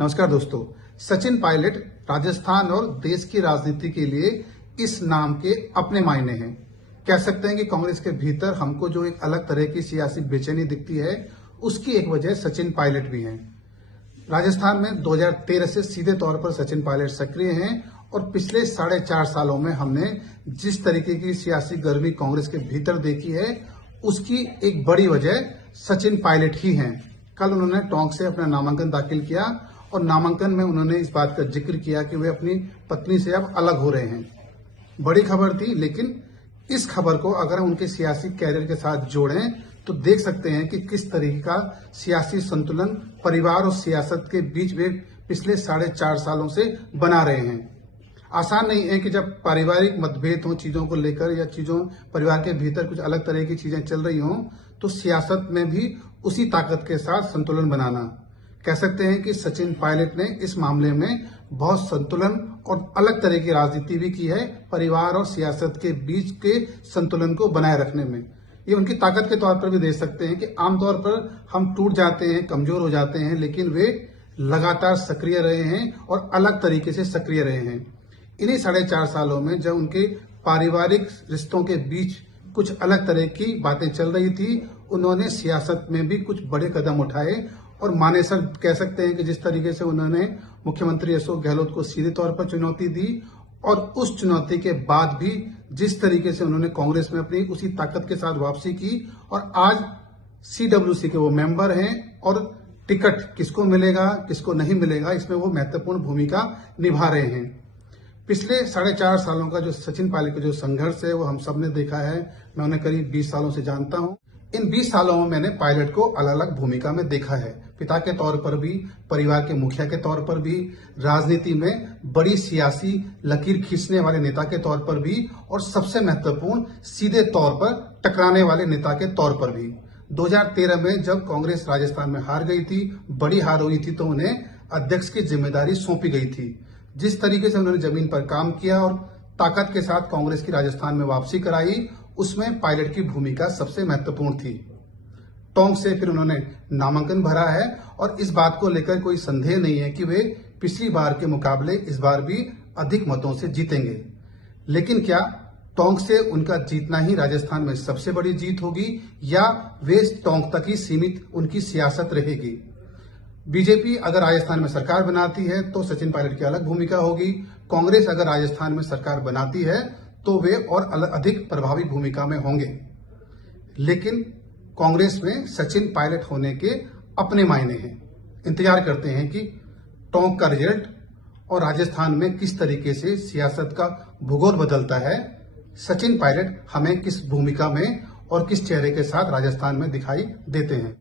नमस्कार दोस्तों। सचिन पायलट राजस्थान और देश की राजनीति के लिए इस नाम के अपने मायने हैं। कह सकते हैं कि कांग्रेस के भीतर हमको जो एक अलग तरह की सियासी बेचैनी दिखती है, उसकी एक वजह सचिन पायलट भी हैं। राजस्थान में 2013 से सीधे तौर पर सचिन पायलट सक्रिय हैं और पिछले 4.5 सालों में हमने जिस तरीके की सियासी गर्मी कांग्रेस के भीतर देखी है, उसकी एक बड़ी वजह सचिन पायलट ही हैं। कल उन्होंने टोंक से अपना नामांकन दाखिल किया और नामांकन में उन्होंने इस बात का जिक्र किया कि वे अपनी पत्नी से अब अलग हो रहे हैं। बड़ी खबर थी, लेकिन इस खबर को अगर हम उनके सियासी कैरियर के साथ जोड़ें तो देख सकते हैं कि किस तरीके का सियासी संतुलन परिवार और सियासत के बीच वे पिछले 4.5 सालों से बना रहे हैं। आसान नहीं है कि जब पारिवारिक मतभेद हो चीजों को लेकर या परिवार के भीतर कुछ अलग तरह की चीजें चल रही हों, तो सियासत में भी उसी ताकत के साथ संतुलन बनाना। कह सकते हैं कि सचिन पायलट ने इस मामले में बहुत संतुलन और अलग तरह की राजनीति भी की है, परिवार और सियासत के बीच के संतुलन को बनाए रखने में। ये उनकी ताकत के तौर पर भी देख सकते हैं कि आमतौर पर हम टूट जाते हैं, कमजोर हो जाते हैं, लेकिन वे लगातार सक्रिय रहे हैं और अलग तरीके से सक्रिय रहे हैं। इन्हीं 4.5 सालों में जब उनके पारिवारिक रिश्तों के बीच कुछ अलग तरह की बातें चल रही थी, उन्होंने सियासत में भी कुछ बड़े कदम उठाए और माने सर कह सकते हैं कि जिस तरीके से उन्होंने मुख्यमंत्री अशोक गहलोत को सीधे तौर पर चुनौती दी और उस चुनौती के बाद भी जिस तरीके से उन्होंने कांग्रेस में अपनी उसी ताकत के साथ वापसी की और आज CWC के वो मेंबर हैं और टिकट किसको मिलेगा किसको नहीं मिलेगा, इसमें वो महत्वपूर्ण भूमिका निभा रहे हैं। पिछले 4.5 सालों का जो सचिन पायलट का जो संघर्ष है वो हम सब ने देखा है। मैं उन्हें करीब 20 सालों से जानता हूं। इन 20 सालों में मैंने पायलट को अलग अलग भूमिका में देखा है, पिता के तौर पर भी, परिवार के मुखिया के तौर पर भी, राजनीति में बड़ी सियासी लकीर खींचने वाले नेता के तौर पर भी और सबसे महत्वपूर्ण सीधे तौर पर टकराने वाले नेता के तौर पर भी। 2013 में जब कांग्रेस राजस्थान में हार गई थी, बड़ी हार हुई थी, तो उन्हें अध्यक्ष की जिम्मेदारी सौंपी गई थी। जिस तरीके से उन्होंने जमीन पर काम किया और ताकत के साथ कांग्रेस की राजस्थान में वापसी कराई, उसमें पायलट की भूमिका सबसे महत्वपूर्ण थी। टोंक से फिर उन्होंने नामांकन भरा है और इस बात को लेकर कोई संदेह नहीं है कि वे पिछली बार के मुकाबले इस बार भी अधिक मतों से जीतेंगे। लेकिन क्या टोंक से उनका जीतना ही राजस्थान में सबसे बड़ी जीत होगी या वे टोंक तक ही सीमित उनकी सियासत रहेगी? बीजेपी अगर राजस्थान में सरकार बनाती है तो सचिन पायलट की अलग भूमिका होगी। कांग्रेस अगर राजस्थान में सरकार बनाती है तो वे और अधिक प्रभावी भूमिका में होंगे। लेकिन कांग्रेस में सचिन पायलट होने के अपने मायने हैं। इंतजार करते हैं कि टोंक का रिजल्ट और राजस्थान में किस तरीके से सियासत का भूगोल बदलता है। सचिन पायलट हमें किस भूमिका में और किस चेहरे के साथ राजस्थान में दिखाई देते हैं।